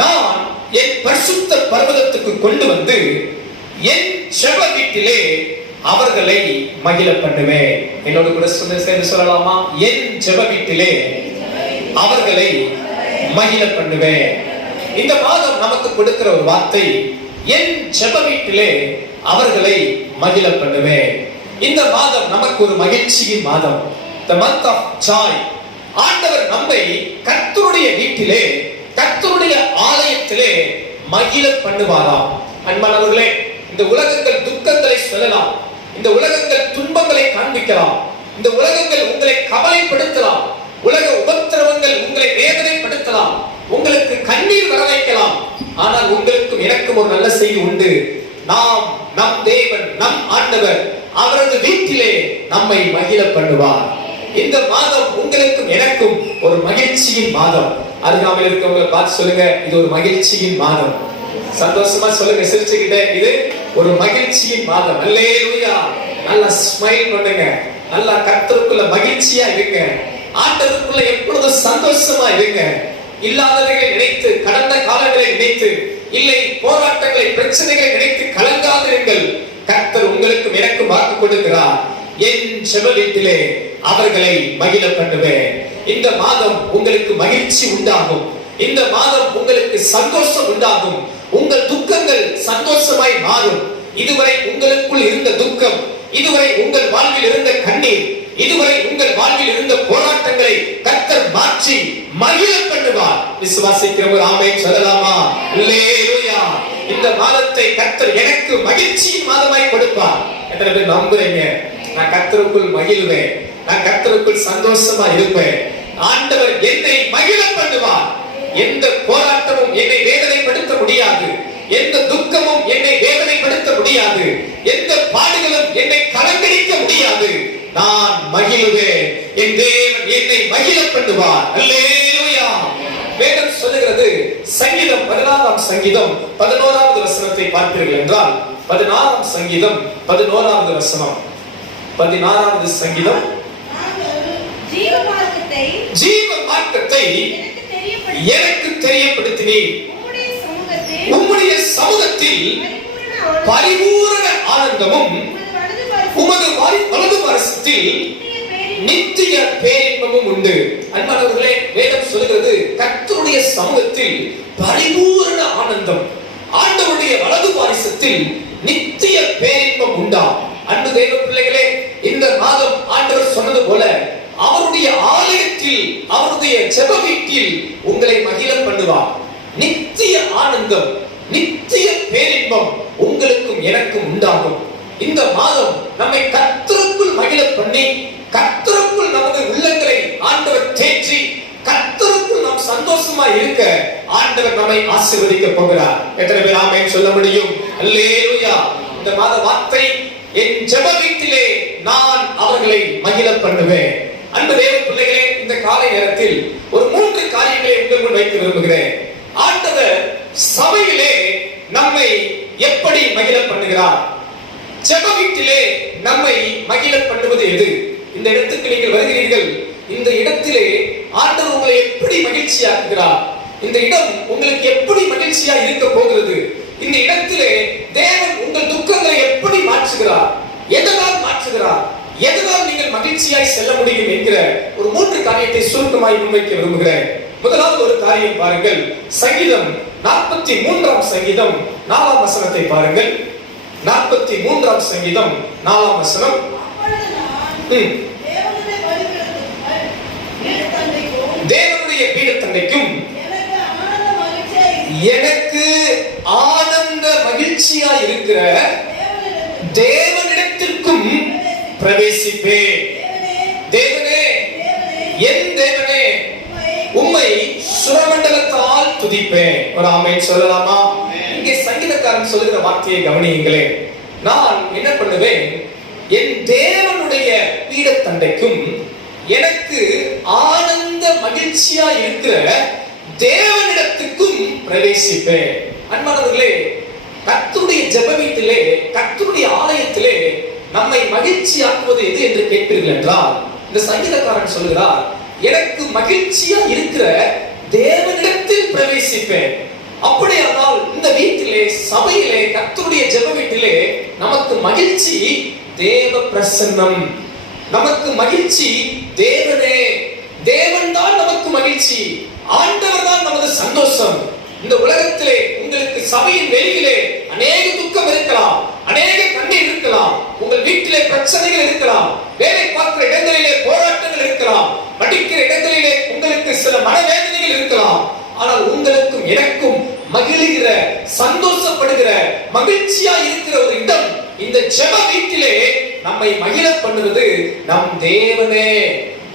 நான் என் பரிசுத்த பர்வதத்துக்கு கொண்டு வந்து என் ஜெப வீட்டிலே அவர்களை மகிழ பண்ணுவேன். என்னோடு கூட சேர்ந்து சொல்லலாமா? என் ஜெப வீட்டிலே அவர்களை மகிழ பண்ணுவேன். இந்த மாதம் நமக்கு கொடுக்கிற ஒரு வார்த்தை, என் ஜெப வீட்டிலே அவர்களை மகிழ பண்ணுவேன். இந்த மாதம் நமக்கு ஒரு மகிழ்ச்சியின் மாதம், the month of joy. ஆண்டவர் நம்மை கர்த்தருடைய வீட்டிலே, கர்த்தருடைய ஆலயத்திலே மகிழ பண்ணுவாராம். அன்பானவர்களே, இந்த உலகங்கள் துக்கங்களை சொல்லலாம், இந்த உலகங்கள் துன்பங்களை காண்பிக்கலாம், இந்த உலகங்கள் உங்களை கவலைப்படுத்தலாம், உலக உபத்திரவங்கள் உங்களை வேதனைப்படுத்தலாம், உங்களுக்கு கண்ணீர் வர வைக்கலாம். ஆனால் உங்களுக்கும் எனக்கும் ஒரு நல்ல செய்தி உண்டு. நாம், நம் தேவன், நம் ஆண்டவர் அவரது வீட்டிலே நம்மை மகிழ பண்ணுவார். இந்த மாதம் உங்களுக்கும் எனக்கும் ஒரு மகிழ்ச்சியின் மாதம். அருகாமையில் இருக்கவங்களை பார்த்து சொல்லுங்க, இது ஒரு மகிழ்ச்சியின் மாதம். சந்தோஷமா சொல்லுங்க, சிரிச்சுக்கிட்டே, இது ஒரு மகிழ்ச்சியின் மாதம். அல்லேலூயா. நல்லா ஸ்மைல் பண்ணுங்க, நல்லா கர்த்தருக்குள்ள மகிழ்ச்சியா இருங்க, ஆண்டவருக்குள்ள எப்பொழுதும் சந்தோஷமா இருங்க. இல்லாதவைகளை நினைத்து, கடந்த காலங்களை நினைத்து, இல்லை போராட்டங்களை, பிரச்சனைகளை நினைத்து கலங்காதிருங்கள். கர்த்தர் உங்களுக்கும் எனக்கும் வாக்கு கொடுக்கிறார், என் ஜெப வீட்டிலே அவர்களை மகிழ பண்ணுவேன். இந்த மாதம் உங்களுக்கு மகிழ்ச்சி உண்டாகும், இந்த மாதம் உங்களுக்கு சந்தோஷம் உண்டாகும், உங்கள் துக்கங்கள் சந்தோஷமாய் மாறும். இதுவரை உங்களுக்குள் இருந்த துக்கம், இதுவரை உங்கள் வாழ்வில் இருந்த கண்ணீர், இதுவரை உங்கள் வாழ்வில் இருந்த போராட்டங்களை கர்த்தர் மாற்றி மகிழ பண்ணுவார். விசுவாசிக்கிறவங்க ஆமென் சொல்லலாமா? அல்லேலூயா. இந்த மாதத்தை கர்த்தர் எனக்கு மகிழ்ச்சியின் மாதமாய் கொடுப்பார். எத்தனை பேர் நம்புறீங்க? நான் கர்த்தருக்குள் மகிழ்வேன், நான் கர்த்தருக்குள் சந்தோஷமா இருப்பேன், ஆண்டவர் என்னை மகிழ பண்ணுவார். எந்த போராட்டமும் என்னை வேதனைப்படுத்த முடியாது, எந்த துக்கமும் என்னை வேதனைப்படுத்த முடியாது, எந்த பாடுகளும் என்னை கலங்கடிக்க முடியாது. நான் மகிழுவேன், என் தேவன் என்னை மகிழ பண்ணுவார். அல்லேலூயா. வேதம் சொல்லுகிறது, சங்கீதம் 16ஆம் சங்கீதம் 11வது வசனத்தை பார்ப்பீர்கள் என்றால், 16ஆம் சங்கீதம் 11வது வசனம், 16வது சங்கீதம், ஜீவ மார்க்கத்தை எனக்கு தெரியப்படுத்தினீர், உம்முடைய சமூகத்தில் பரிபூரண ஆனந்தமும் உமது வலது பாரசத்தில் நித்திய பேரின்பமும் உண்டு. அன்பானவர்களே, வேதம் சொல்லுகிறது, கர்த்தருடைய சமூகத்தில் பரிபூரண ஆனந்தம், ஆண்டவருடைய வலது பாரசத்தில் நித்திய பேரின்பம் உண்டா. அன்பு தேவ பிள்ளைகளே, இந்த மாதம் ஆண்டவர் சொன்னது போல அவருடைய ஆலயத்தில், அவருடைய ஜெப வீட்டில் உங்களை மகிழ பண்ணுவார். நித்திய ஆனந்தம், நித்திய பேரின்பம் உங்களுக்கும் எனக்கும் உண்டாகும். இந்த மாதம் நம்மை கர்த்தருக்குள் மகிழ பண்ணி, கர்த்தருக்குள் நமது உள்ளங்களை ஆண்டவர் தேற்றி, கர்த்தருக்குள் நாம் சந்தோஷமா இருக்க ஆண்டவர் நம்மை ஆசீர்வதிக்க போகிறார். எத்தனை பேர் ஆமென் சொல்ல முடியும்? அல்லேலூயா. இந்த மாத வார்த்தை, என் ஜெப வீட்டிலே நான் அவர்களை மகிழ பண்ணுவேன். அன்பு தேவ பிள்ளைகளே, இந்த காலை நேரத்தில் ஒரு 3 காரியங்களை உங்கள் முன் வைக்க விரும்புகிறேன். ஆண்டவர் சபையிலே நம்மை எப்படி மகிழ பண்ணுகிறார்? ஜெப வீட்டிலே நம்மை மகிழ பண்ணுவது எது? இந்த இடத்துக்கு நீங்கள் வருகிறீர்கள், இந்த இடத்திலே ஆண்டவர் உங்களை எப்படி மகிழ்ச்சியாக்குகிறார்? இந்த இடம் உங்களுக்கு எப்படி மகிழ்ச்சியா இருக்க போகிறது? இந்த இடத்திலே தேவன் உங்கள் துக்கங்களை எப்படி மாற்றுகிறார்? எதனால் மாற்றுகிறார்? எதனால் நீங்கள் மகிழ்ச்சியாய் செல்ல முடியும் என்கிற ஒரு 3 காரியத்தை சுருக்கமாய் முன்வைக்க விரும்புகிறேன். முதலாவது ஒரு காரியம் பாருங்கள், சங்கீதம் 43ஆம் சங்கீதம் 4ஆம் வசனத்தை பாருங்கள். 43ஆம் சங்கீதம் 4ஆம் வசனம். தேவனுடைய பீடத்தண்டைக்கும் எனக்கு ஆனந்த மகிழ்ச்சியா இருக்கிற தேவனிடத்திற்கும் பிரவேசிப்பேன். தேவனே, என் தேவனே, உம்மை சுரமண்டலத்தால் துதிப்பேன். ஒரு ஆமென் சொல்லலாமா? இங்கே சங்கீதக்காரன் சொல்லுகிற வார்த்தையை கவனியுங்களே. நான் என்ன பண்ணுவேன்? என் தேவனுடைய பீடத்தண்டைக்கும் எனக்கு ஆனந்த மகிழ்ச்சியா இருக்கிற தேவனிடத்துக்கும் பிரவேசிப்பேன். அன்பானவர்களே, கர்த்தருடைய ஜெப வீட்டிலே, கர்த்தருடைய ஆலயத்திலே நம்மை மகிழ்ச்சியாக்குவது எது என்று கேட்பீர்கள் என்றால், இந்த சங்கீதக்காரன் சொல்கிறார், எனக்கு மகிழ்ச்சியா இருக்கிற தேவனிடத்தில் பிரவேசிப்பேன். அப்படியானால் இந்த வீட்டிலே, சபையிலே, கர்த்தருடைய ஜெப வீட்டிலே நமக்கு மகிழ்ச்சி தேவ பிரசன்னம். நமக்கு மகிழ்ச்சி தேவனே. தேவன் தான் நமக்கு மகிழ்ச்சி. ஆண்டவர் தான் நமது சந்தோஷம். இந்த உலகத்திலே உங்களுக்கு சபையின் வெளியிலே அநேக துக்கம் இருக்கலாம், அநேக கண்ணீர் இருக்கலாம், உங்கள் வீட்டிலே பிரச்சனைகள் இருக்கலாம், வேலை பார்க்கிற இடங்களிலே போராட்டங்கள் இருக்கலாம், படிக்கிற இடங்களிலே உங்களுக்கு சில மனவேதனைகள் இருக்கலாம். ஆனால் உங்களுக்கும் எனக்கும் மகிழ்கிற, சந்தோஷப்படுகிற, மகிழ்ச்சியா இருக்கிற ஒரு இடம் இந்த ஜெப வீட்டிலே நம்மை மகிழ பண்ணுவது நம் தேவனே.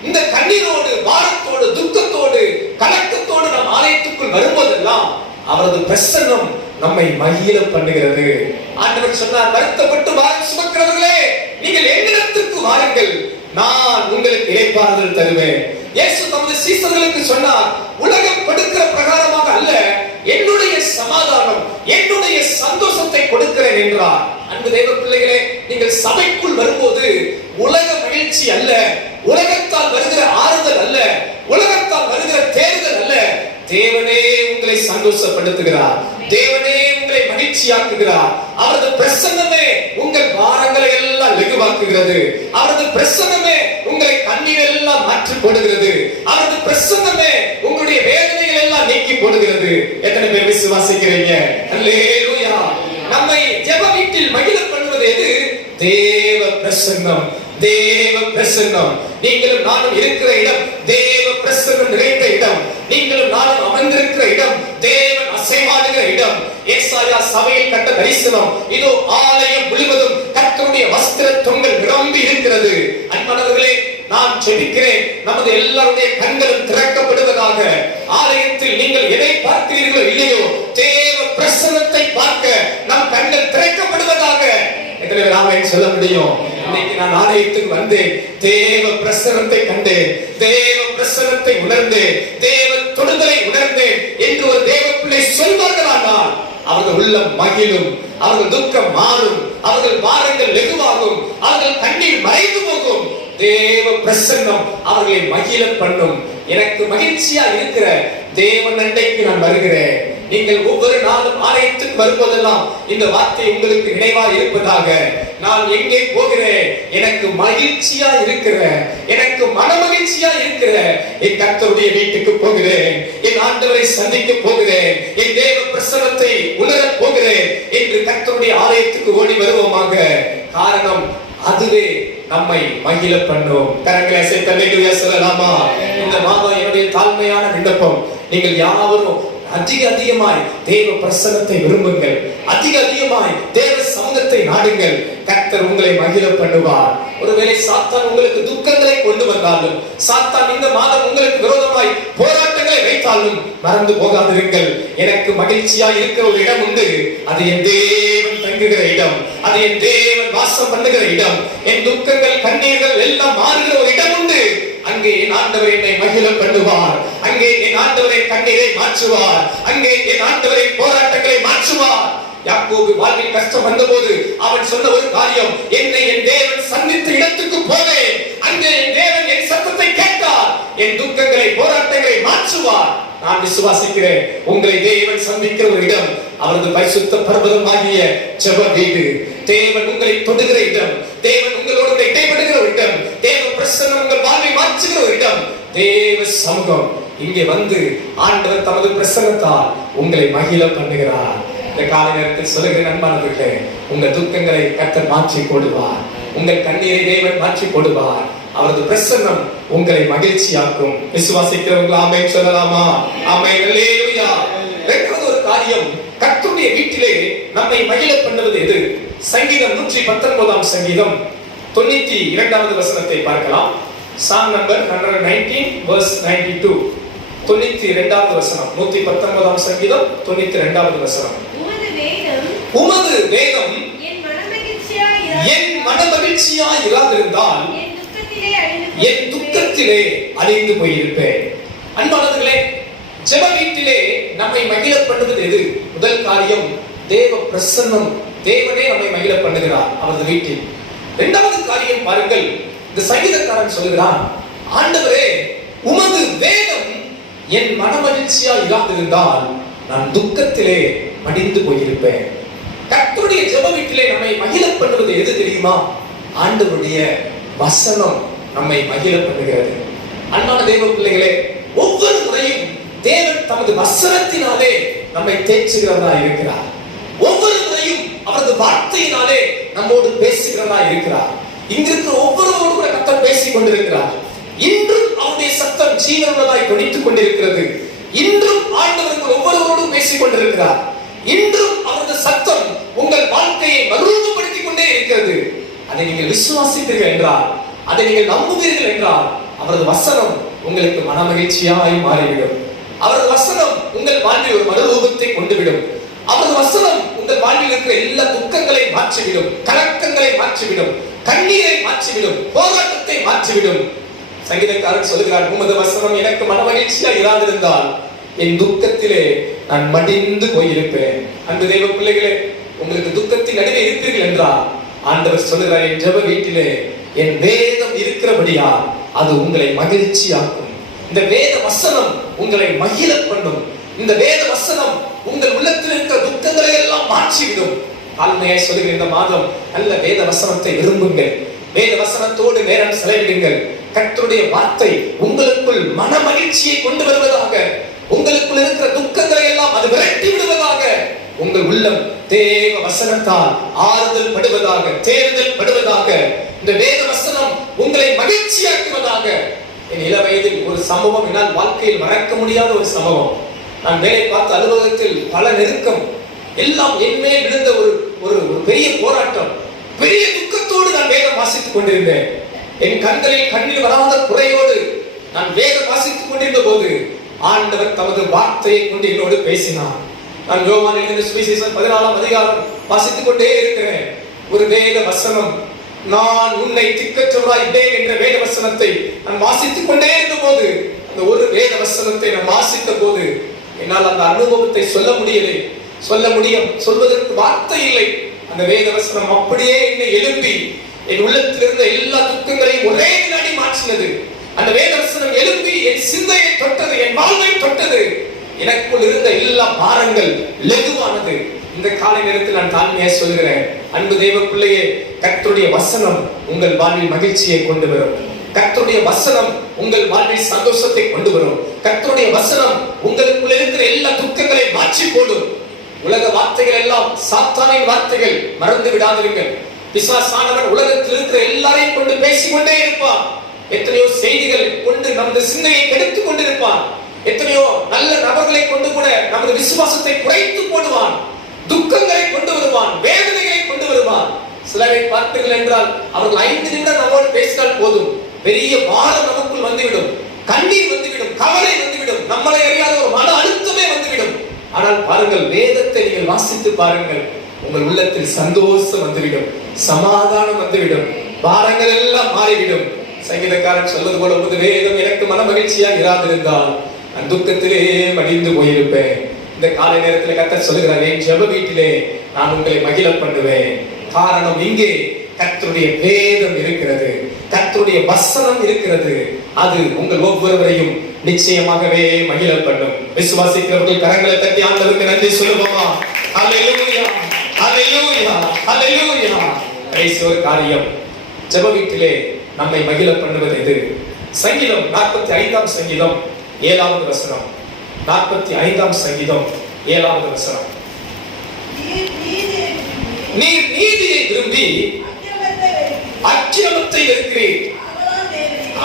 இந்த கண்ணீரோடு, பாரத்தோடு, துக்கத்தோடு, கலக்கத்தோடு நம் ஆலயத்துக்குள் வரும்போதெல்லாம் அவரது பிரசன்னம் நம்மை மகிழ பண்ணுகிறது. ஆண்டவர் சொன்னார், வருத்தப்பட்டு பாரம் சுமக்கிறவர்களே நீங்கள் என்னிடத்திற்கு வாருங்கள், நான் உங்களுக்கு இளைப்பாறுதல் தருவேன். இயேசு தமது சீசர்களுக்கு சொன்னார், உலகம் கொடுக்கிற பிரகாரமாக அல்ல, என்னுடைய சமாதானம், என்னுடைய சந்தோஷத்தை கொடுக்கிறேன் என்றார். அன்பு தேவ பிள்ளைகளே, நீங்கள் சபைக்குள் வரும்போது உலக மகிழ்ச்சி அல்ல, உலகத்தால் வருகிற ஆறுதல் அல்ல, உலகத்தால் வருகிற தேர்தல் அல்ல, தேவனே உங்களை சந்தோஷப்படுத்துகிறார், தேவனே உங்களை மகிழ்ச்சியாக்குகிறார். அவரது பிரசன்னமே உங்கள் பாரங்களை எல்லாம் லகுவாக்குகிறது. அவரது பிரசன்னமே உங்களை கண்ணீர் எல்லாம் மாற்றி போடுகிறது. அவரது பிரசன்னமே உங்களுடைய வேதனைகள் எல்லாம் நீக்கி போடுகிறது. எத்தனை பேர் விசுவாசிக்கிறீங்க? அல்லேலூயா. நம்மை ஜெப வீட்டில் மகிழ பண்ணுவது எது? தேவ பிரசன்னம். தேவ பிரசன்னம். நீங்களும் நானும் இருக்கிற இடம் தேவ பிரசன்னம் நிறைந்த இடம். நீங்களும் நானும் அமர்ந்திருக்கிற இடம் தேவன் அசைவாடுகிற இடம். ஏசாயா சபையில் கண்ட தரிசனம், இதோ ஆலயம் முழுவதும் கர்த்தருடைய வஸ்திர தொங்கல் நிரம்பி இருக்கிறது. அன்பானவர்களே, நான் ஜெபிக்கிறேன், நமது எல்லாருடைய கண்களும் திறக்கப்படுவதாக. ஆலயத்தில் நீங்கள் எதை பார்க்கிறீர்களோ இல்லையோ, தேவ பிரசன்னத்தை பார்க்க நம் கண்கள் திறக்கப்படுவதாக. எத்தனை பேர் ஆமென் சொல்ல முடியும்? இன்னைக்கு நான் ஆலயத்துக்கு வந்தேன், தேவ பிரசன்னத்தை கண்டேன், தேவ பிரசன்னத்தை உணர்ந்தேன், தேவ தொடுதலை உணர்ந்தேன் என்று ஒரு தேவ பிள்ளை சொல்வார்களானால் அவர்கள் உள்ளம் மகிழும், அவர்கள் துக்கம் மாறும், அவர்கள் பாரங்கள் லெகுவாகும், அவர்கள் கண்ணீர் மறைந்து போகும். தேவ பிரசன்னம் அவர்களை மகிழ பண்ணும். எனக்கு மகிழ்ச்சியா இருக்கிற தேவன் அண்டைக்கு நான் வருகிறேன். நீங்கள் ஒவ்வொரு நாளும் ஆலயத்துக்கு வரும்போதெல்லாம் இந்த வார்த்தை உங்களுக்கு நினைவா இருப்பதாக. நான் எங்கே போகிறேன்? எனக்கு மகிழ்ச்சியா இருக்கிற, எனக்கு மன மகிழ்ச்சியா இருக்கிற என் கர்த்தருடைய வீட்டுக்கு போகிறேன், என் ஆண்டவரை சந்திக்க போகிறேன், என் தேவ பிரசன்னத்தை உணர போகிறேன் என்று கர்த்தருடைய ஆலயத்துக்கு ஓடி வருவோமாக. காரணம் அதுவே நம்மை மகிழ பண்ணும். கரங்களை அசைத்து அல்லேலூயா சொல்லலாமா? இந்த மாதம் என்னுடைய தாழ்மையான விண்ணப்பம், நீங்கள் யாவரும் அதிகமாய் தேவ பிரசன்னத்தை விரும்புங்கள், அதிகமாய் தேவ சமூகத்தை நாடுங்கள். கர்த்தர் உங்களை மகிழ பண்ணுவார். ஒருவேளை சாத்தான் உங்களுக்கு துக்கங்களை கொண்டு வந்தாலும், சாத்தான் இந்த மாதம் உங்களுக்கு விரோதமாய் போராட்டங்களை வைத்தாலும் மறந்து போகாதிருங்கள். எனக்கு மகிழ்ச்சியா இருக்கிற ஒரு இடம் உண்டு, அது என் தேவன் தங்குகிற இடம், அது என் தேவன் வாசம் பண்ணுகிற இடம். என் துக்கங்கள், கண்ணீர்கள் எல்லாம் மாறுகிற ஒரு இடம் உண்டு. அங்கே என் ஆண்டவர் என்னை மகிழ பண்ணுவார், அங்கே என் ஆண்டவரை கண்ணீரை மாற்றுவார், அங்கே என் ஆண்டவரை போராட்டங்களை மாற்றுவார். யாக்கோபு வாழ்வில் கஷ்டம் வந்தபோது அவன் சொன்ன ஒரு காரியம், என்னை என் தேவன் சந்தித்த இடத்துக்கு போவேன், அங்கே என் தேவன் என் சத்தத்தை கேட்டார், என் துக்கங்களை, போராட்டங்களை மாற்றுவார். நான் விசுவாசிக்கிறேன், உங்களை தேவன் சந்திக்கிற ஒரு இடம் அவரது பரிசுத்த பர்வதமாகிய ஜெப வீடு. தேவன் உங்களை தொடுகிற இடம், தேவன் உங்களோடு இடைப்படுகிற ஒரு இடம், தேவ பிரசன்னம் உங்கள் வாழ்வை மாற்றுகிற ஒரு இடம், தேவ சமூகம். இங்கே வந்து ஆண்டவர் தமது பிரசன்னத்தால் உங்களை மகிழ பண்ணுகிறார். இந்த காலை நேரத்தில் சொல்லுகிற நண்பர்களே, உங்கள் துக்கங்களை கர்த்தர் மாற்றி போடுவார், உங்கள் கண்ணீரை தேவன் மாற்றி போடுவார். அவரது பிரசன்னம் உங்களை மகிழ்ச்சியாக்கும். விசுவாசிக்கிறவங்க ஆமென் சொல்லலாமா? ஆமென் அல்லேலூயா. இரண்டாவது ஒரு காரியம், கர்த்தருடைய வீட்டிலே நம்மை மகிழ பண்ணுவது எது? சங்கீதம் 119 சங்கீதம் 92வது வசனத்தை பார்க்கலாம். Song number 119 verse 92. 92வது வசனம். 119 சங்கீதம் 92வது வசனம். உமது வேதம் என் மனமகிழ்ச்சியாய் இராதிருந்தால் என் துக்கத்திலே அழிந்து போயிருப்பேன். அன்பானவர்களே, ஜெப வீட்டிலே நம்மை மகிழ பண்ணுவது எது? முதல் காரியம் தேவ பிரசன்னம். தேவனே நம்மை மகிழ பண்ணுகிறார் அவரது வீட்டில். இரண்டாவது காரியம் பாருங்கள், இந்த சங்கீதக்காரன் சொல்லுகிறான், ஆண்டவரே உமது வேதம் என் மனமகிழ்ச்சியா இராதிருந்தால் நான் துக்கத்திலே மடிந்து போயிருப்பேன். கர்த்தருடைய ஜெப வீட்டிலே நம்மை மகிழ பண்ணுவது எது தெரியுமா? ஆண்டவருடைய வசனம் நம்மை மகிழ பண்ணுகிறது. அன்பான தேவ பிள்ளைகளே, ஒவ்வொரு முறையும் தேவன் தமது வசனத்தினாலே நம்மை தேற்றுகிறவரா இருக்கிறார். ஒவ்வொரு முறையும் அவரது வார்த்தையினாலே நம்மோடு பேசுகிறவரா இருக்கிறார். இங்கிருக்கிற ஒவ்வொருவரோடு கூட கர்த்தர் பேசிக் கொண்டிருக்கிறார். இன்றும் அவருடைய சத்தம் ஜீவனுள்ளதாய் தொனித்துக் கொண்டிருக்கிறது. இன்றும் ஆண்டவர்கள் ஒவ்வொருவரோடும் பேசிக் கொண்டிருக்கிறார். இன்றும் அவரது சத்தம் உங்கள் வாழ்க்கையை மறுரூபப்படுத்திக் கொண்டே இருக்கிறது. அதை நீங்கள் விசுவாசிப்பீர்கள் என்றால், அதை நீங்கள் நம்புவீர்கள் என்றால், அவரது வசனம் உங்களுக்கு மனமகிழ்ச்சியாய் மாறிவிடும். அவரது வசனம் உங்கள் வாழ்வில் ஒரு மறுரூபத்தை கொண்டுவிடும். அவரது வசனம் உங்கள் வாழ்வில் இருக்கிற எல்லா துக்கங்களை மாற்றிவிடும், கலக்கங்களை மாற்றிவிடும், கண்ணீரை மாற்றிவிடும், போராட்டத்தை மாற்றிவிடும். சங்கீதக்காரன் சொல்லுகிறார், உமது வசனம் எனக்கு மனமகிழ்ச்சியா இராதிருந்தால் என் துக்கத்திலே நான் மடிந்து போயிருப்பேன். அந்த தெய்வ பிள்ளைகளே, உங்களுக்கு துக்கத்தின் நடுவே இருப்பீர்கள் என்றால் ஆண்டவர் சொல்லுகிறார், என் ஜெப வீட்டிலே என் வேதம் இருக்கிறபடியா அது உங்களை மகிழ்ச்சியாக்கும். இந்த வேத வசனம் உங்களை மகிழ பண்ணும். இந்த வேத வசனம் உங்கள் உள்ளத்தில் இருக்கிற துக்கங்களை எல்லாம் மாற்றிவிடும். ஆழ்மையை சொல்லுகிற இந்த மாதம் நல்ல வேத வசனத்தை விரும்புங்கள். வேத வசனத்தோடு நேரம் செலவிடுங்கள். கர்த்தருடைய வார்த்தை உங்களுக்குள் மன மகிழ்ச்சியை கொண்டு வருவதாக, உங்களுக்குள் இருக்கிற துக்கங்களை எல்லாம் அது விரட்டி விடுவதாக, உங்கள் உள்ளம் தேவ வசனத்தால் ஆறுதல் படுவதாக, தேர்தல் படுவதாக, இந்த வேத வசனம் உங்களை மகிழ்ச்சியாக்குவதாக. என் இள வயதில் ஒரு சம்பவம் என்னால் வாழ்க்கையில் மறக்க முடியாத ஒரு சம்பவம். நான் வேலை பார்த்த அலுவலகத்தில் பல நெருக்கம், எல்லாம் என்மேல் விழுந்த ஒரு பெரிய போராட்டம், பெரிய துக்கத்தோடு நான் வேதம் வாசித்துக் கொண்டிருந்தேன். என் கண்களில் கண்ணில் வராத குறையோடு நான் வேதம் வாசித்துக் கொண்டிருந்த போது ஆண்டவர் தமது வார்த்தையை கொண்டு என்னோடு பேசினார். நான் யோவானில் இருந்து சுவிசேஷம் 14ஆம் அதிகாரம் வாசித்துக் கொண்டே இருக்கிறேன். ஒரு வேத வசனம், நான் உன்னை திக்கற்றவராய் விட்டேன் என்ற வேத வசனத்தை நான் வாசித்துக் கொண்டே இருந்த போது, அந்த ஒரு வேத வசனத்தை நான் வாசித்த போது என்னால் அந்த அனுபவத்தை சொல்வதற்கு வார்த்தை இல்லை. அந்த வேத வசனம் அப்படியே என்னை எழுப்பி என் உள்ளத்தில் இருந்த எல்லா துக்கங்களையும் ஒரே வினாடி மாற்றினது. அந்த வேத வசனம் எழுப்பி என் சிந்தையை தொட்டது, என் வாழ்வை தொட்டது. எனக்குள் இருந்த எல்லா பாரங்கள் லெகுவானது. இந்த காலை நேரத்தில் நான் தாழ்மையாக சொல்கிறேன், அன்பு தேவ பிள்ளையே, கர்த்தருடைய வசனம் உங்கள் வாழ்வில் மகிழ்ச்சியை கொண்டு வரும். கர்த்தருடைய வசனம் உங்கள் வாழ்வில் சந்தோஷத்தை கொண்டு வரும். கர்த்தருடைய வசனம் உங்களுக்குள்ள இருக்கிற எல்லா துக்கங்களை மாற்றி போடும். உலக வார்த்தைகள் எல்லாம் சாத்தானின் வார்த்தைகள், மறந்து விடாதீர்கள். பிசாசானவன் உலகத்தில் இருக்கிற எல்லாரையும் கொண்டு பேசிக்கொண்டே இருப்பான். எத்தனையோ செய்திகள் கொண்டு நமது சிந்தையை கெடுத்துக் கொண்டிருப்பான். எத்தனையோ நல்ல நபர்களை கொண்டு கூட நமது விசுவாசத்தை குறைத்து போடுவான். துக்கங்களை கொண்டு வருவான், வேதனைகளை கொண்டு வருவான். சிலரை பார்த்தீர்கள் என்றால் அவர்கள் 5 நிமிடம் நம்மோடு பேசினால் போதும், பெரிய பாரம் நமக்குள் வந்துவிடும், கண்ணீர் வந்துவிடும், கவலை வந்துவிடும், நம்மளை அறியாத ஒரு மன அழுத்தமே வந்துவிடும். ஆனால் பாருங்கள், வேதத்தை நீங்கள் வாசித்து பாருங்கள், உங்கள் உள்ளத்தில் சந்தோஷம் வந்துவிடும், சமாதானம் வந்துவிடும், பாரங்கள் எல்லாம் மாறிவிடும். சங்கீதக்காரன் சொல்வது போல, உமது வேதம் எனக்கு மன மகிழ்ச்சியாக இராதிருந்தால் நான் துக்கத்திலே மடிந்து போயிருப்பேன். இந்த காலை நேரத்தில் கர்த்தர் சொல்லுகிறார், என் ஜெப வீட்டிலே நான் உங்களை மகிழ பண்ணுவேன். காரணம், இங்கே கர்த்தருடைய வேதம் இருக்கிறது, கர்த்தருடைய வசனம் இருக்கிறது. அது உங்கள் ஒவ்வொருவரையும் நிச்சயமாகவே மகிழ பண்ணும். விசுவாசிக்கிறவர்கள் கரங்களை தட்டி ஆண்டவருக்கு நன்றி சொல்லுவோமா? ஹல்லேலூயா, ஹல்லேலூயா, ஹல்லேலூயா. ஒரு காரியம், ஜெப வீட்டிலே நம்மை மகிழ பண்ணுவது எது? சங்கீதம் 45ஆம் சங்கீதம் 7வது வசனம். 45ஆம் சங்கீதம் 7வது வசனம். நீர் நீதியை விரும்பி அக்கிரமத்தை வெறுக்கிறீர்.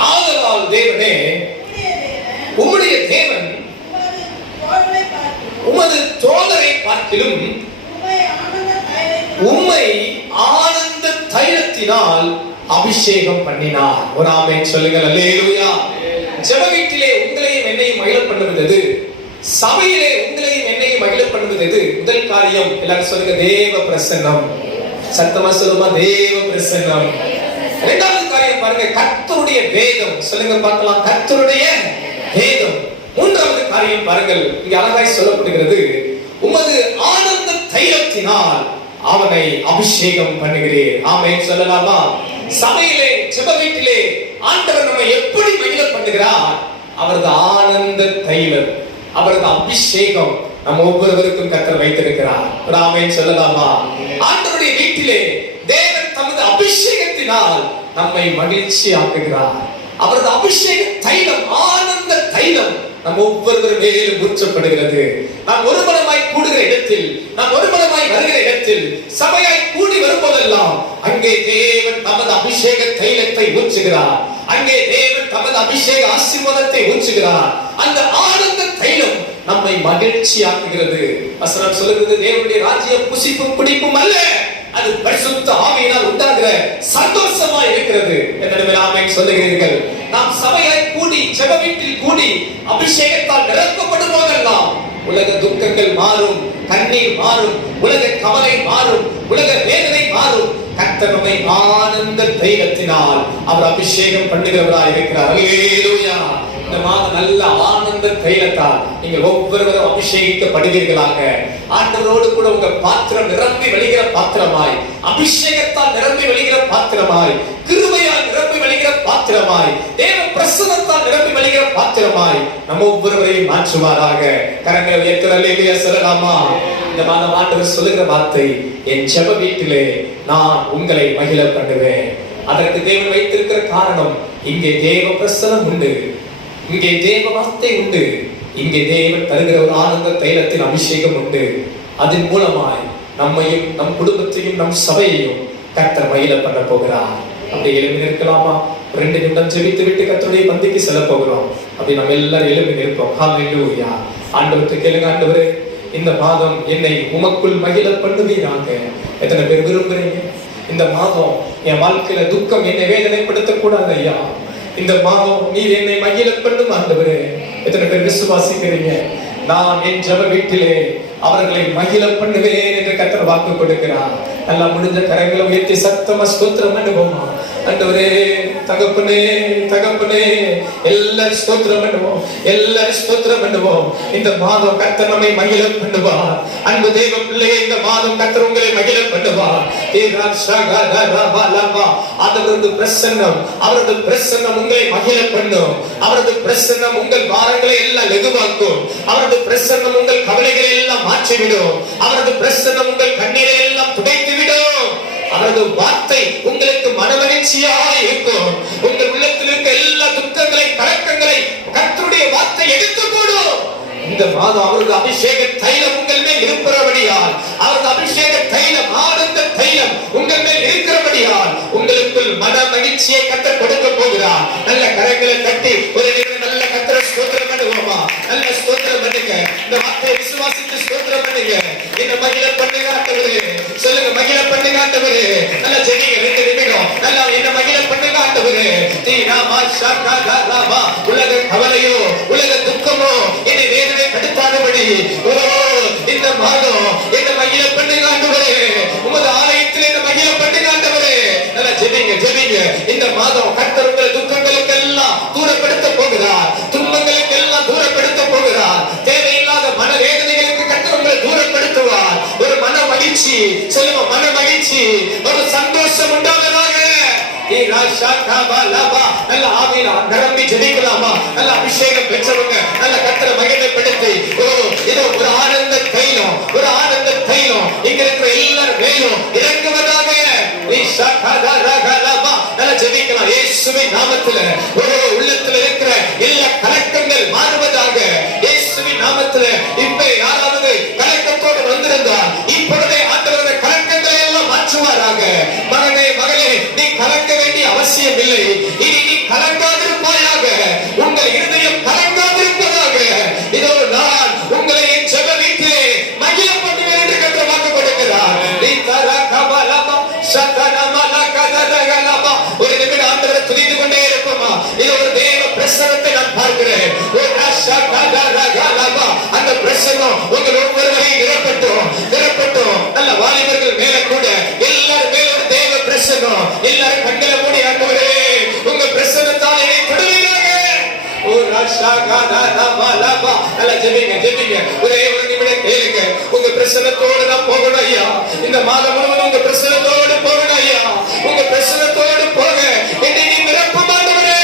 ஆதலால் தேவனே, உம்முடைய தேவன் உமது தோழரை பார்க்கிலும் உம்மை ஆனந்த தைலத்தினால் அபிஷேகம் பண்ணினார். ஒரு ஆமென் சொல்லுங்கள். அல்லேலூயா. ஜெப வீட்டிலே உங்களையும் என்னையும் மகிழ பண்ணுவது எது? சபையிலே உங்களையும் என்னையும் மகிழ பண்ணுவது எது? முதல் காரியம், எல்லாரும் சொல்லுங்க, தேவ பிரசன்னம். சத்தமா சொல்லுமா, தேவ பிரசன்னம். இரண்டாவது காரியம் பாருங்க, கர்த்தருடைய வேதம். சொல்லுங்க பார்க்கலாம், கர்த்தருடைய வேதம். மூன்றாவது காரியம் பாருங்கள், இங்க அழகாய் சொல்லப்படுகிறது, உமது ஆனந்த தைலத்தினால் அவனை அபிஷேகம் பண்ணுகிறேன். ஆமென் சொல்லலாமா? சபையிலே, ஜெப வீட்டிலே ஆண்டவர் நம்மை எப்படி மகிழ பண்ணுகிறார்? அவரது ஆனந்த தைலம், அவரது அபிஷேகம் நம்ம ஒவ்வொருவருக்கும் கர்த்தர் வைத்திருக்கிறார். ஒரு ஆமென் சொல்லலாமா? ஆண்டவருடைய வீட்டிலே தேவன் தமது அபிஷேகத்தினால் நம்மை மகிழ்ச்சி ஆக்குகிறார். அவரது அபிஷேக தைலம், ஆனந்த தைலம் நம் ஒவ்வொருவர் மேலும் ஊற்றப்படுகிறது. நாம் ஒருமனமாய் கூடுகிற இடத்தில், நாம் ஒருமனமாய் வருகிற இடத்தில், சபையாய் கூடி வரும்போதெல்லாம் அங்கே தேவன் தமது அபிஷேக தைலத்தை ஊற்றுகிறார். அங்கே தேவன் தமது அபிஷேக ஆசீர்வாதத்தை ஊற்றுகிறார். அந்த ஆனந்த தைலம் நம்மை மகிழ்ச்சி ஆக்குகிறது. வசனம் சொல்லுகிறது, தேவனுடைய ராஜ்யம் புசிப்பும் குடிப்பும் அல்ல, அது பரிசுத்த ஆவியினால் உண்டாகிற சந்தோஷமா இருக்கிறது. என்னிடமே ஆமென் சொல்லுகிறீர்கள். நாம் சபையாய் கூடி, ஜெப வீட்டில் கூடி அபிஷேகத்தால் நிரப்பப்படும் போதெல்லாம் உலக துக்கங்கள் மாறும், கண்ணீர் மாறும், உலக கவலை மாறும், உலக வேதனை மாறும். கர்த்தர் நம்மை ஆனந்த தைலத்தினால் அவர் அபிஷேகம் பண்ணுகிறவராய் இருக்கிறார். அல்லேலூயா. இந்த மாதம் நல்ல ஆனந்த தைலத்தால் நீங்கள் ஒவ்வொருவரும் அபிஷேகிக்கப்படுவீர்களாக. ஆண்டவரோடு கூட உங்க பாத்திரம் நிரம்பி வழிகிற பாத்திரமாய், அபிஷேகத்தால் நிரம்பி வழிகிற பாத்திரமாய், கிருபையால் நிரம்பி வழிகிற பாத்திரமாய், தேவ பிரசன்னத்தால் நிரம்பி வழிகிற பாத்திரமாய் நம்ம ஒவ்வொருவரையும் மாற்றுவாராக. கரங்களை உயர்த்தி அல்லேலூயா சொல்லலாமா? இந்த மாதம் ஆண்டவர் சொல்லுகிற வார்த்தை, என் ஜெப வீட்டிலே நான் உங்களை மகிழ பண்ணுவேன். அதற்கு தேவன் வைத்திருக்கிற காரணம், இங்கே தேவ பிரசன்னம் உண்டு, இங்கே தேவ வார்த்தை உண்டு, இங்கே தேவன் தருகிற ஒரு ஆனந்த தைலத்தின் அபிஷேகம் உண்டு. அதன் மூலமாய் நம்மையும், நம் குடும்பத்தையும், நம் சபையையும் கர்த்தர் மகிழ பண்ண போகிறார். அப்படி எழுப்பி நிற்கலாமா? 2 நிமிடம் ஜெபித்து விட்டு கர்த்தருடைய பந்திக்கு செல்ல போகிறோம். அப்படி நம்ம எல்லாரும் எழுப்பி நிற்போம். ஹல்லேலூயா. ஆண்டவருக்கு கேளுங்க, ஆண்டவரே இந்த மாதம் என்னை உமக்குள் மகிழ பண்ணுவீராக. எத்தனை பேர் விரும்புறீங்க இந்த மாதம் என் வாழ்க்கையில துக்கம் என்னை வேதனைப்படுத்த கூடாது ஐயா, இந்த மாதம் நீர் என்னை மகிழ பண்ணும் ஆண்டவரே? எத்தனை பேர் விசுவாசிக்கிறீங்க? நான் என் ஜெப வீட்டிலே அவர்களை மகிழ பண்ணுவேன் என்று கர்த்தர் வாக்கு கொடுக்கிறார். நல்லா முடிஞ்ச கரங்களை உயர்த்தி சத்தமா ஸ்தோத்திரம் பண்ணுவோமா? ஆண்டவரே, தகப்பனே, தகப்பனே, எல்லாரும் ஸ்தோத்திரம் பண்ணுவோம், எல்லாரும் ஸ்தோத்திரம் பண்ணுவோம். இந்த மாதம் கர்த்தர் நம்மை மகிழ பண்ணுவார். அன்பு தேவ பிள்ளையே, இந்த மாதம் கர்த்தர் உங்களை மகிழ பண்ணுவார். அவரது பிரசன்னம், அவரது பிரசன்னம் உங்களை மகிழ பண்ணும். அவரது பிரசன்னம் உங்கள் பாரங்களை எல்லாம் லகுவாக்கும். அவரது பிரசன்னம் உங்கள் கவலைகளை எல்லாம் மாற்றிவிடும். அவரது பிரசன்னம் உங்கள் கண்ணீரை எல்லாம் துடைத்து விடும். அவரது வார்த்தை உங்களுக்கு மனமகிழ்ச்சியாக இருக்கும். உங்கள் உள்ளத்தில் இருக்க எல்லா துக்கங்களை, கலக்கங்களை கர்த்தருடைய வார்த்தை எடுத்துக்கூடும். இந்த மாதம் அவரது அபிஷேக தைலம் உங்கள் மேல் இருக்கிறபடியால், அவரது அபிஷேக தைலம், ஆனந்த தைலம் உங்கள் மேல் இருக்கிறபடியால் உங்களுக்குள் மன மகிழ்ச்சியை கர்த்தர் கொடுக்க போகிறார். நல்ல கரங்களை தட்டி ஒரு நல்ல கர்த்தரை ஸ்தோத்திரம் பண்ணுவோமா? நல்ல ஸ்தோத்திரம் பண்ணுங்க. இந்த வார்த்தையை விசுவாசித்து ஸ்தோத்திரம் பண்ணுங்க. இந்த மகிழ பண்ணுங்க ஆண்டவரே. சொல்லுங்க, மகிழ பண்ணுங்க ஆண்டவரே. நல்ல ஜெபிங்க 2 நிமிடம். நல்லா என்ன மகிழ பண்ணுங்க ஆண்டவரே. தீனாமா ஷாகாலாமா. உலக கவலையோ, உலக துக்கமோ என்னை வேதனை படுத்தாதபடி இந்த மாதம் என்ன மகிழ பண்ணுங்க ஆண்டவரே. உமது ஆலயத்தில் என்ன மகிழ பண்ணுங்க ஆண்டவரே. நல்லா ஜெபிங்க, ஜெபிங்க. இந்த மாதம் கர்த்தர் உங்கள் துக்கங்களுக்கு எல்லாம் தூரப்படுத்த போகிறார். துன்பங்களுக்கு எல்லாம் தூரப்படுத்த போகிறார். தேவையில்லாத மன வேதனைகளுக்கு கர்த்தர் உங்களை தூரப்படுத்துவார். ஒரு மன மகிழ்ச்சி, சொல்லுவோம், மன மகிழ்ச்சி, ஒரு சந்தோஷம் உண்டாவதாக. நல்ல ஆவியில நிரம்பி ஜெபிக்கலாமா? நல்ல அபிஷேகம் பெற்றவங்க நல்ல கர்த்தரை மகிமைப்படுத்தி, இது ஒரு ஆனந்த தைலம், ஒரு ஆனந்த தைலம் இங்க இருக்கிற எல்லாரும் மேலும் இறங்குவதாக. நல்ல ஜெபிக்கலாம் இயேசுவின் நாமத்துல. உள்ளத்துல இருக்கிற எல்லா கலக்கங்கள் மாறுவதாக இயேசுவின் நாமத்துல. இப்ப யாராவது கலக்கத்தோடு வந்திருந்தால் இப்பொழுதே ஆண்டவருடைய கலக்கங்களை எல்லாம் மாற்றுவாராக. மகனே, மகளே, நீ கலக்க வேண்டிய அவசியம் இல்லை. இனி நீ கலங்காதிருப்பாயாக. உங்கள் இருதயம் கலங்காதிருப்பதாக. இதோ நான் உங்களை என் ஜெப வீட்டிலே மகிழ பண்ணுவேன் என்று கர்த்தர் வாக்கு கொடுக்கிறார். ஒரு நிமிடம் ஆண்டவரை துதித்து கொண்டே இருப்போமா? இது ஒரு தேவ பிரசன்னத்தை நான் பார்க்கிறேன். அந்த பிரசன்னம் உங்கள் ஒவ்வொருவரையும் நிரப்பட்டும், நிரப்பட்டும். நல்ல வாலிபர்கள் மேல கூட எல்லாரும் மேல ஒரு தேவ பிரசன்னம். எல்லாரும் கண்களை மூடி ஆண்டவரே உங்க பிரசன்னத்தால் என்னை தொடுவீராக. நல்ல ஜெபிங்க, ஜெபிங்க. ஒரே ஒரு நிமிடம் கேளுங்க. உங்க பிரசன்னத்தோடு நான் போகணும் ஐயா. இந்த மாதம் முழுவதும் உங்க பிரசன்னத்தோடு போகணும் ஐயா. உங்க பிரசன்னத்தோடு போக என்னை நீ நிரப்ப மாட்டவரே.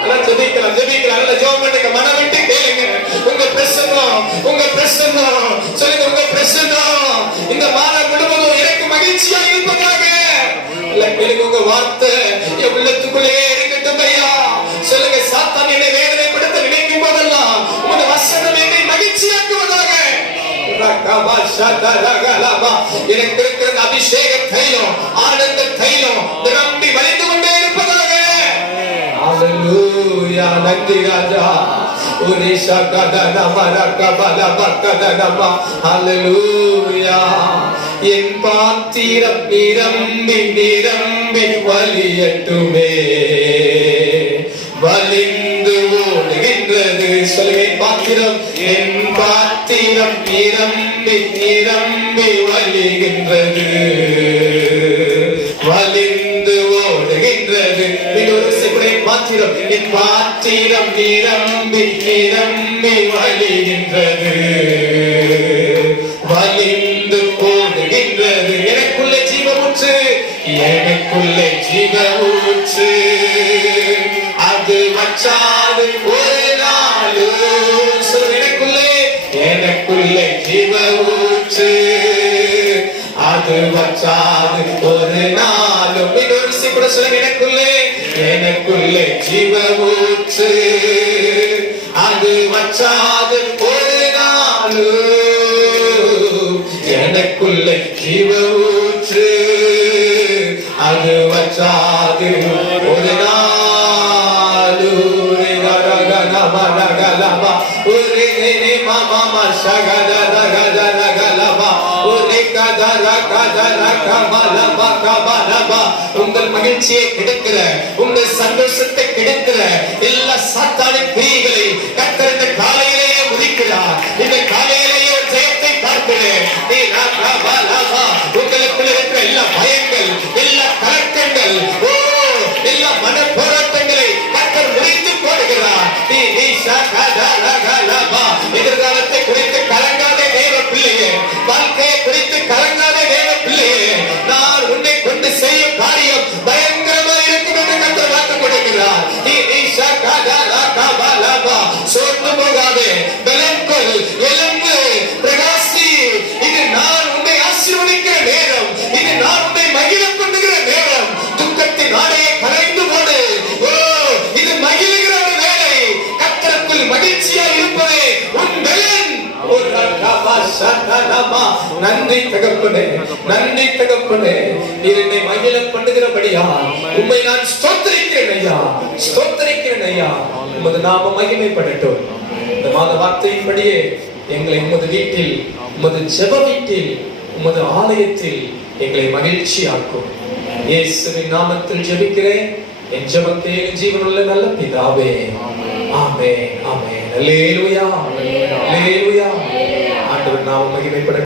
நல்லா ஜெபிக்கலாம், ஜெபிக்கலாம். நல்ல ஜெபம் பண்ணுங்க, மனம் விட்டு கேளுங்க. உங்க பிரசன்னம் உங்க பிரசன்னம், சொல்லுங்க உங்க பிரசன்னம் இந்த மாதம் முழுவதும் எனக்கு மகிழ்ச்சியா இருப்பதாக. உங்க வார்த்தை என் உள்ளத்துக்குள்ளே இருக்கட்டும் ஐயா. சொல்லுங்க சாத்தான் என்னை வேதனைப்படுத்த நினைக்கும் போதெல்லாம் உங்க வசனம் என்னை மகிழ்ச்சியாக்குவதாக. எனக்கு இருக்கிற அபிஷேக தைலம், ஆனந்த தைலம் நிரம்பி வழிந்து கொண்டே இருப்பதாக. ஹல்லேலூயா. நன்றி ராஜா. உரிஷா கதனம ரகபல பக்கதனம. ஹல்லேலூயா. என் பாத்திரம் நிரம்பி நிரம்பி வழியட்டுமே, வலிந்து ஓடுகின்றது. சொல்லுங்க பாத்திரம், என் பாத்திரம் நிரம்பி நிரம்பி வழிகின்றது, வலிந்து ஓடுகின்றது. பாத்திரம், என் பாத்திரம் நிரம்பி நிரம்பி வழிகின்றது, வலிந்து ஓடுகின்றது. எனக்குள்ளே ஜீவ ஊற்று, எனக்குள்ளே ஜீவ ஊற்று, அது வச்சாது ஒரு நாள். எனக்குள்ளே எனக்குள்ளே ஜீவ ஊற்று, அது வச்சாது ஒரு நாளும். கூட சொல்லுங்க, எனக்குள்ளே எனக்குள்ளே ஜீவ ஊற்று, அது வச்சாது ஒரு நாளும். எனக்குள்ளே ஜீவ ஊற்று, அது வச்சாது ஒரு நாளும். உங்கள் மகிழ்ச்சியை கெடுக்கிற, உங்கள் சந்தோஷத்தை கெடுக்கிற எல்லா சாத்தானின் கிரியைகளை கர்த்தர் இந்த காலையிலேயே உதிக்கிறார். இந்த காலையிலேயே ஜெயத்தை பார்க்கிறேன். உங்களுக்கு இருக்கிற எல்லா பயங்கள், எல்லா கலக்கங்கள், எல்லா மன போராட்டங்களை கர்த்தர் முடித்து போடுகிறார். எதிர்காலத்தை குறித்து கலங்காதே தேவ பிள்ளையே, வாழ்க்கையை குறித்து கலங்காதே தேவ பிள்ளையே. நான் உன்னை கொண்டு செய்யும் காரியம் பயங்கரமா இருக்கும் என்று கர்த்தர் வாக்கு கொடுக்கிறார். சோர்ந்து போகாதே, பலம் கொள், எழும்பு, பிரகாசி. இது நான் உன்னை ஆசீர்வதிக்கிற நேரம், இது நான் உன்னை மகிழ பண்ணுகிற நேரம். துக்கத்தின் ஆடையை கலைந்து போடு. இது மகிழ்கிற ஒரு வேலை. கர்த்தருக்குள் மகிழ்ச்சியா இருப்பதே உன் பலன். நன்றி தகப்பனே, நன்றி தகப்பனே, நீர் என்னை மகிழ பண்ணுகிறபடியா உம்மை நான் ஸ்தோத்திரிக்கிறேன் ஐயா, ஸ்தோத்திரிக்கிறேன் ஐயா. உமது நாம மகிமைப்படட்டும். இந்த மாத வார்த்தையின்படியே எங்களை உமது வீட்டில், உமது ஜெப வீட்டில், உமது ஆலயத்தில் எங்களை மகிழ்ச்சியாக்கும். இயேசுவின் நாமத்தில் ஜெபிக்கிறேன். என் ஜெபத்தை ஜீவனுள்ள நல்ல பிதாவே. ஆமென், ஆமென். அல்லேலூயா, அல்லேலூயா. ஆண்டவர் நாம மகிமைப்பட